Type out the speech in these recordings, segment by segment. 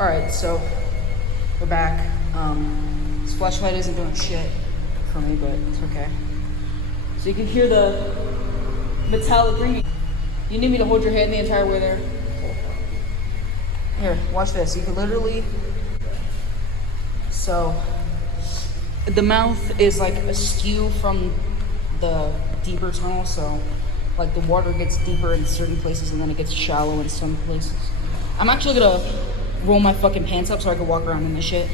Alright, so we're back. This flashlight isn't doing shit for me, but it's okay. So you can hear the metallic ringing. You need me to hold your hand the entire way there? Here, watch this. You can literally... So, the mouth is like askew from the deeper tunnel, so like the water gets deeper in certain places and then it gets shallow in some places. I'm actually gonna roll my fucking pants up so I can walk around in this shit.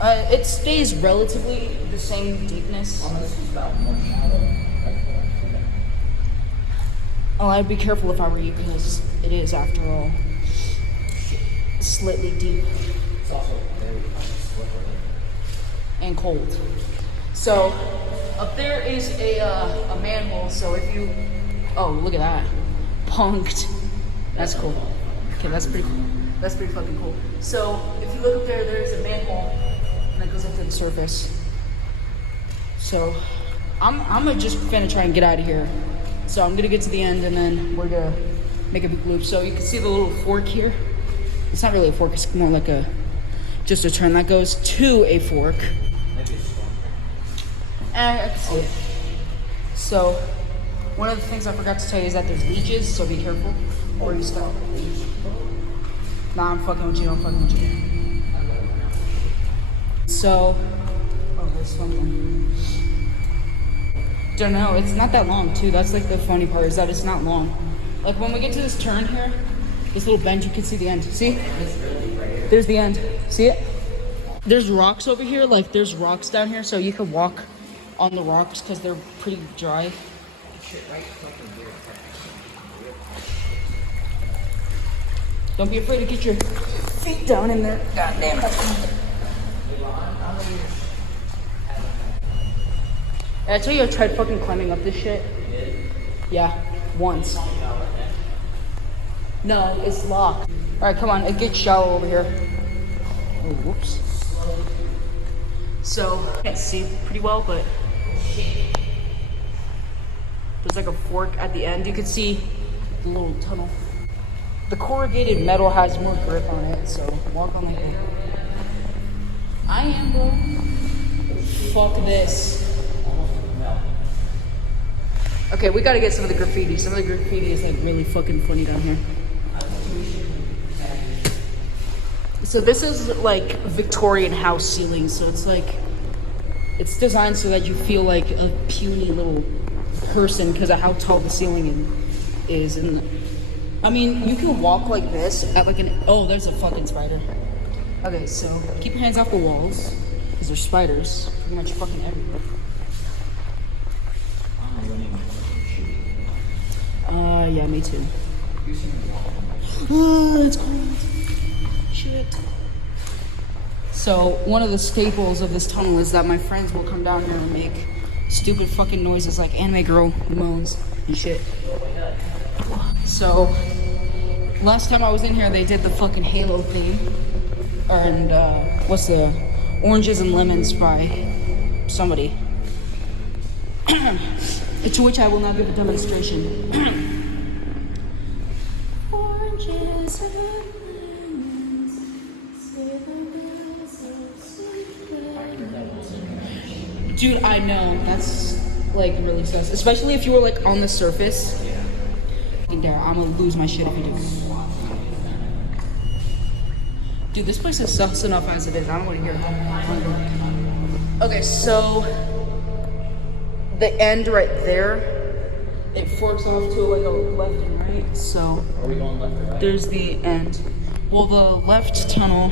It stays relatively the same deepness. Oh, I'd be careful if I were you because it is, after all, slightly deep. It's also very slippery. And cold. So, up there is a manhole, so if you... Oh, look at that. Punked. That's cool. Okay, that's pretty fucking cool. So, if you look up there, there's a manhole that goes up to the surface. So, I'm just gonna try and get out of here. So I'm gonna get to the end and then we're gonna make a big loop. So you can see the little fork here. It's not really a fork, it's more like just a turn that goes to a fork. And I can see it. So, one of the things I forgot to tell you is that there's leeches, so be careful where you stop. Nah, I'm fucking with you, I'm fucking with you. So, oh, there's something. Don't know, it's not that long too. That's like the funny part, is that it's not long. Like when we get to this turn here, this little bend, you can see the end. See? There's the end. See it? There's rocks over here, like there's rocks down here, so you can walk on the rocks because they're pretty dry. Don't be afraid to get your feet down in there. God damn it. I tell you, I tried fucking climbing up this shit. Yeah, once. No, it's locked. Alright, come on, it gets shallow over here. Oh, whoops. So, I can't see pretty well, but there's like a fork at the end. You can see the little tunnel. The corrugated metal has more grip on it, so walk on like that. I am, bro. Fuck this. Okay, we gotta get some of the graffiti. Some of the graffiti is like really fucking funny down here. So this is like Victorian house ceiling, so it's like, it's designed so that you feel like a puny little person because of how tall the ceiling is. And I mean, you can walk like this at like an, oh, there's a fucking spider. Okay, so keep your hands off the walls because there's spiders pretty much fucking everywhere. Yeah, me too. Oh, it's cold. Shit. So, one of the staples of this tunnel is that my friends will come down here and make stupid fucking noises like anime girl moans and shit. So, last time I was in here, they did the fucking Halo thing. And, what's the Oranges and Lemons by somebody. To which I will now give a demonstration. Oranges and lemons, say the words of secret. Dude, I know, that's like really sus. Especially if you were like on the surface. I'm gonna lose my shit if you do. Dude, this place is sus enough as it is. I don't want to hear it. Okay, so the end right there, it forks off to like a left and right, so Are we going left or right? there's the end. Well, the left tunnel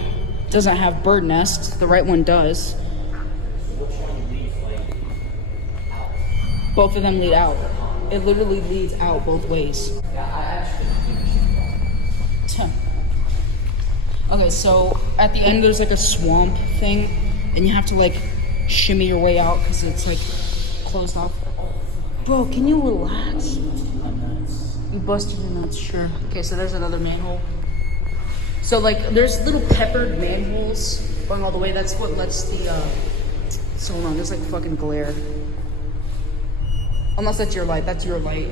doesn't have bird nest, the right one does. Which one leads like out? Both of them lead out. It literally leads out both ways. Yeah, I actually think Okay, so at the end there's like a swamp thing, and you have to like shimmy your way out because it's like closed off. Bro, can you relax? You busted your nuts, sure. Okay, so there's another manhole. So like, there's little peppered manholes going all the way. That's what lets the, so hold on, there's like fucking glare. Unless that's your light, that's your light.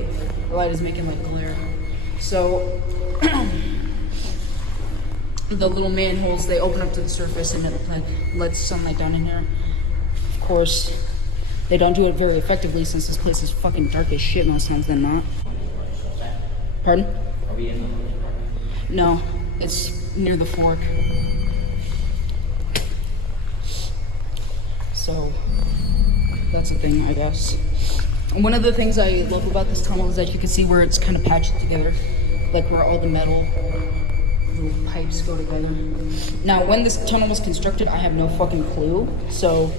The light is making like glare. So, the little manholes, they open up to the surface and it like lets sunlight down in here. Of course, they don't do it very effectively since this place is fucking dark as shit most times than not. Pardon? Are we in the No, it's near the fork. So that's the thing, I guess. One of the things I love about this tunnel is that you can see where it's kind of patched together, like where all the metal little pipes go together. Now, when this tunnel was constructed, I have no fucking clue, so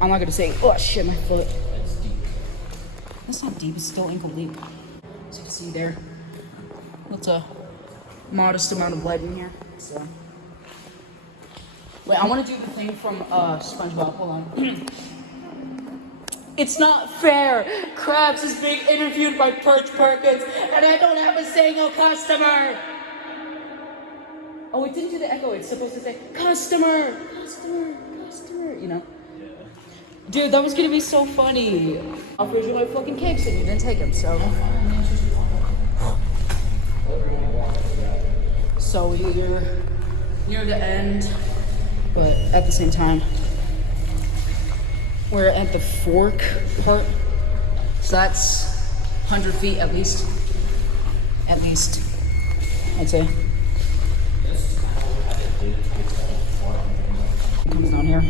I'm not gonna say, oh shit, my foot. That's deep. That's not deep, it's still ankle deep. As you can see there, that's a modest amount of light in here, so. Wait, I wanna do the thing from SpongeBob, hold on. It's not fair. Krabs is being interviewed by Perch Perkins, and I don't have a single customer. Oh, it didn't do the echo. It's supposed to say, customer, customer, customer, you know? Yeah. Dude, that was gonna be so funny. Offered you my fucking cakes and you didn't take them, so. So you're near the end, but at the same time, we're at the fork part, so that's 100 feet at least, I'd say. It comes down here,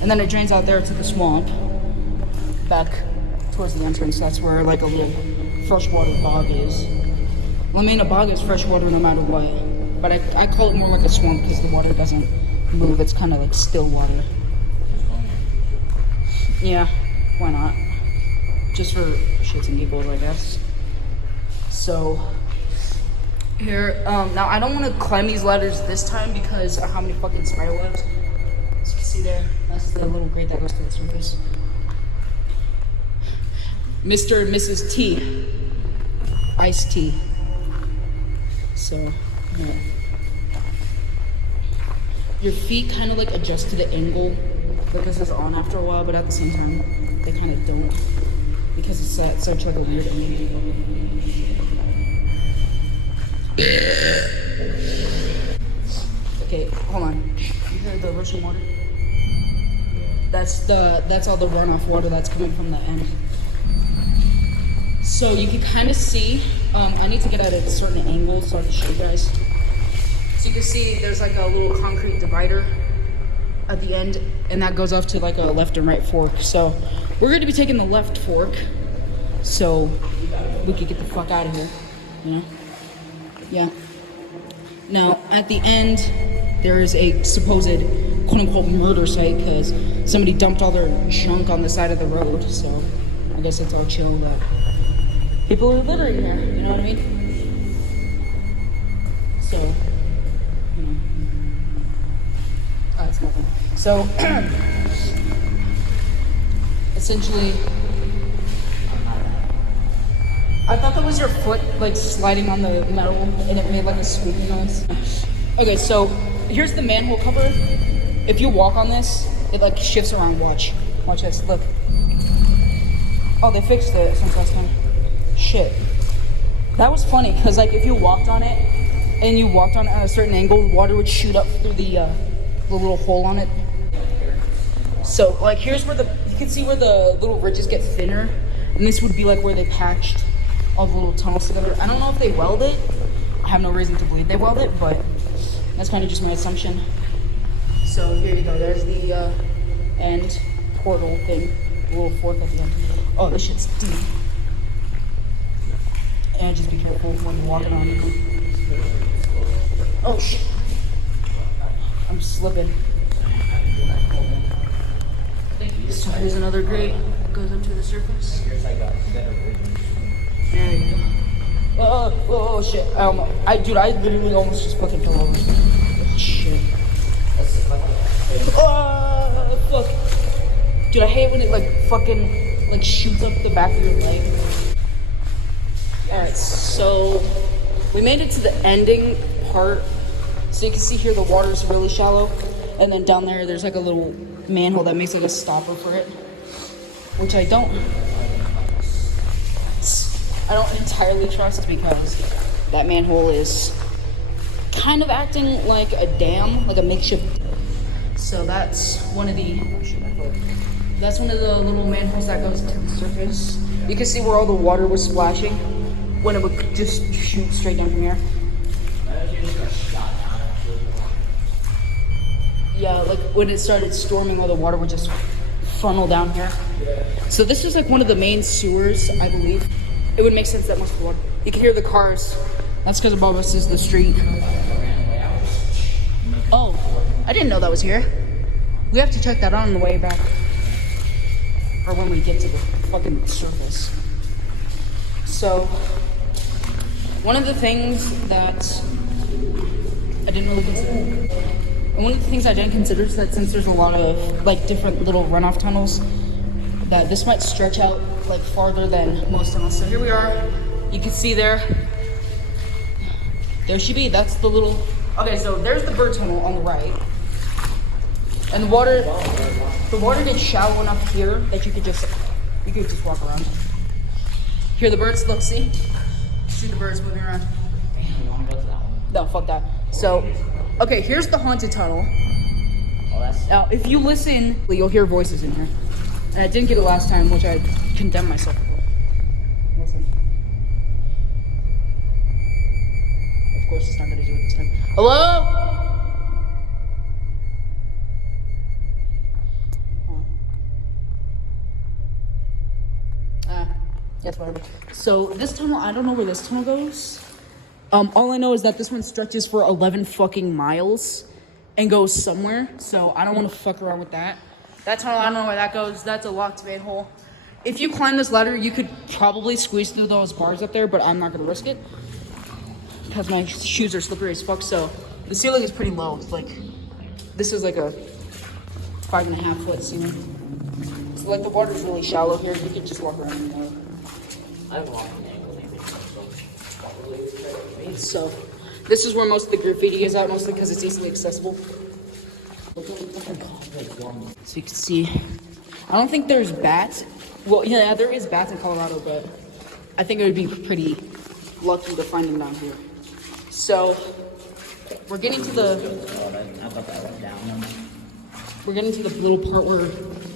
and then it drains out there to the swamp, back towards the entrance. That's where like a little freshwater bog is. Well, I mean, a bog is freshwater no matter what, but I call it more like a swamp because the water doesn't move, it's kind of like still water. Yeah, why not? Just for shits and giggles, I guess. So, here, now I don't want to climb these ladders this time because of how many fucking spider webs. As you can see there, that's the little grate that goes to the surface. Mr. and Mrs. T. Iced tea. So, yeah. Your feet kind of like adjust to the angle that this is on after a while, but at the same time, they kind of don't because it's at such like a weird angle. Okay, hold on. You hear the rushing water? That's all the runoff water that's coming from the end. So you can kind of see. I need to get at a certain angle so I can show you guys. So you can see there's like a little concrete divider at the end, and that goes off to like a left and right fork. So we're going to be taking the left fork so we could get the fuck out of here, you know? Yeah. Now at the end there is a supposed quote-unquote murder site because somebody dumped all their junk on the side of the road. So I guess it's all chill that people are littering here, you know what I mean? So, you know. Oh, it's nothing. So, essentially, I thought that was your foot, like, sliding on the metal, and it made, like, a squeaky noise. Okay, so, here's the manhole cover. If you walk on this, it, like, shifts around. Watch this, look. Oh, they fixed it since last time. Shit. That was funny, because, like, if you walked on it, and you walked on it at a certain angle, water would shoot up through the little hole on it. So, like, here's where you can see where the little ridges get thinner, and this would be, like, where they patched all the little tunnels together. I don't know if they weld it. I have no reason to believe they weld it, but that's kind of just my assumption. So, here you go. There's the end portal thing, the little fork at the end. Oh, this shit's deep. And just be careful when you're walking on it. Oh, shit. I'm slipping. So here's another grate that goes up to the surface. There you go. Oh shit. Dude, I literally almost just fucking fell over. Oh, shit. Oh, fuck. Dude, I hate when it like fucking like shoots up the back of your leg. Alright, so we made it to the ending part. So you can see here the water is really shallow, and then down there there's like a little manhole that makes like a stopper for it, which I don't entirely trust because that manhole is kind of acting like a dam, like a makeshift. So that's one of the little manholes that goes to the surface. You can see where all the water was splashing when it would just shoot straight down from here. Yeah, like when it started storming, all the water would just funnel down here. So this is like one of the main sewers, I believe. It would make sense that must be water. You can hear the cars. That's because above us is the street. Oh, I didn't know that was here. We have to check that out on the way back. Or when we get to the fucking surface. So, one of the things that I didn't really consider, and one of the things I didn't consider is that since there's a lot of like different little runoff tunnels, that this might stretch out like farther than most tunnels. So here we are. You can see there should be, that's the little, okay, so there's the bird tunnel on the right. And the water gets shallow enough here that you could just walk around. Hear the birds, look, see the birds moving around. You wanna go to that one? No, fuck that. So, okay, here's the haunted tunnel. Oh, that's... Now, if you listen, you'll hear voices in here. And I didn't get it last time, which I condemn myself for. Listen. Of course, it's not gonna do it this time. Hello? Yes, whatever. So this tunnel, I don't know where this tunnel goes. All I know is that this one stretches for 11 fucking miles and goes somewhere. So I don't want to fuck around with that. That tunnel, I don't know where that goes. That's a locked manhole. If you climb this ladder, you could probably squeeze through those bars up there, but I'm not gonna risk it because my shoes are slippery as fuck. So the ceiling is pretty low. It's like, this is like a 5.5 foot ceiling. So like the water's really shallow here. You can just walk around in the water. I don't want an angle, maybe. So, this is where most of the graffiti is at, mostly because it's easily accessible. So you can see, I don't think there's bats. Well, yeah, there is bats in Colorado, but I think it would be pretty lucky to find them down here. So, we're getting to the... I thought that went down. We're getting to the little part where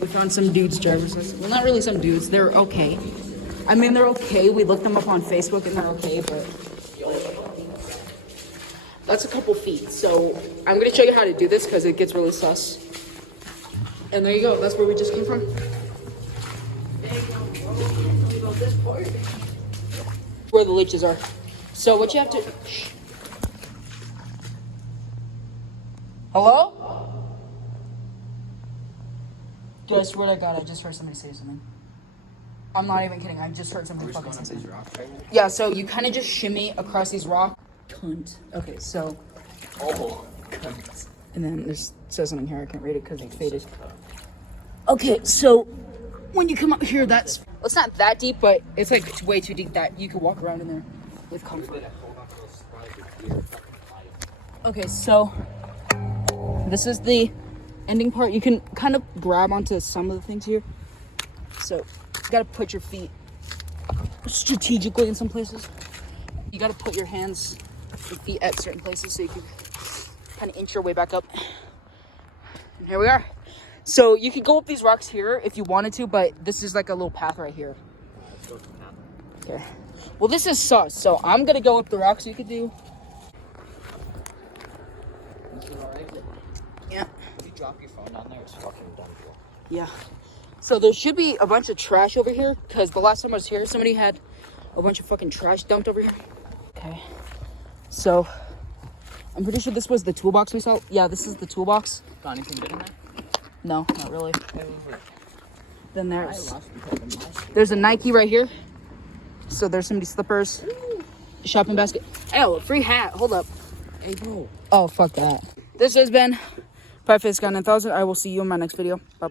we found some dudes' driver's license. Well, not really some dudes. They're okay. I mean, they're okay. We looked them up on Facebook and they're okay, but that's a couple feet. So I'm going to show you how to do this because it gets really sus. And there you go. That's where we just came from. Where the leeches are. So what you have to... Hello? Dude, I swear to God, I just heard somebody say something. I'm not even kidding. I just heard somebody fucking say something. Yeah, so you kind of just shimmy across these rocks. Cunt. Okay, so... Oh, cunt. And then there's says something here. I can't read it because it faded. Okay, so when you come up here, that's... Well, it's not that deep, but it's like it's way too deep that you can walk around in there with comfort. Okay, so this is the ending part. You can kind of grab onto some of the things here. So you gotta put your feet strategically in some places. You gotta put your hands and feet at certain places so you can kind of inch your way back up. And here we are. So you could go up these rocks here if you wanted to, but this is like a little path right here. Okay. Well, this is sus, so I'm gonna go up the rocks you could do. Yeah. If you drop your phone down there, it's fucking done for. Yeah. So there should be a bunch of trash over here, because the last time I was here, somebody had a bunch of fucking trash dumped over here. Okay. So, I'm pretty sure this was the toolbox we saw. Yeah, this is the toolbox. Got anything good in there? No, not really. Then there's a Nike right here. So there's somebody's slippers. Shopping basket. Oh, a free hat. Hold up. Hey, bro. Oh, fuck that. This has been 5 Face Gun 9000. I will see you in my next video. Bye.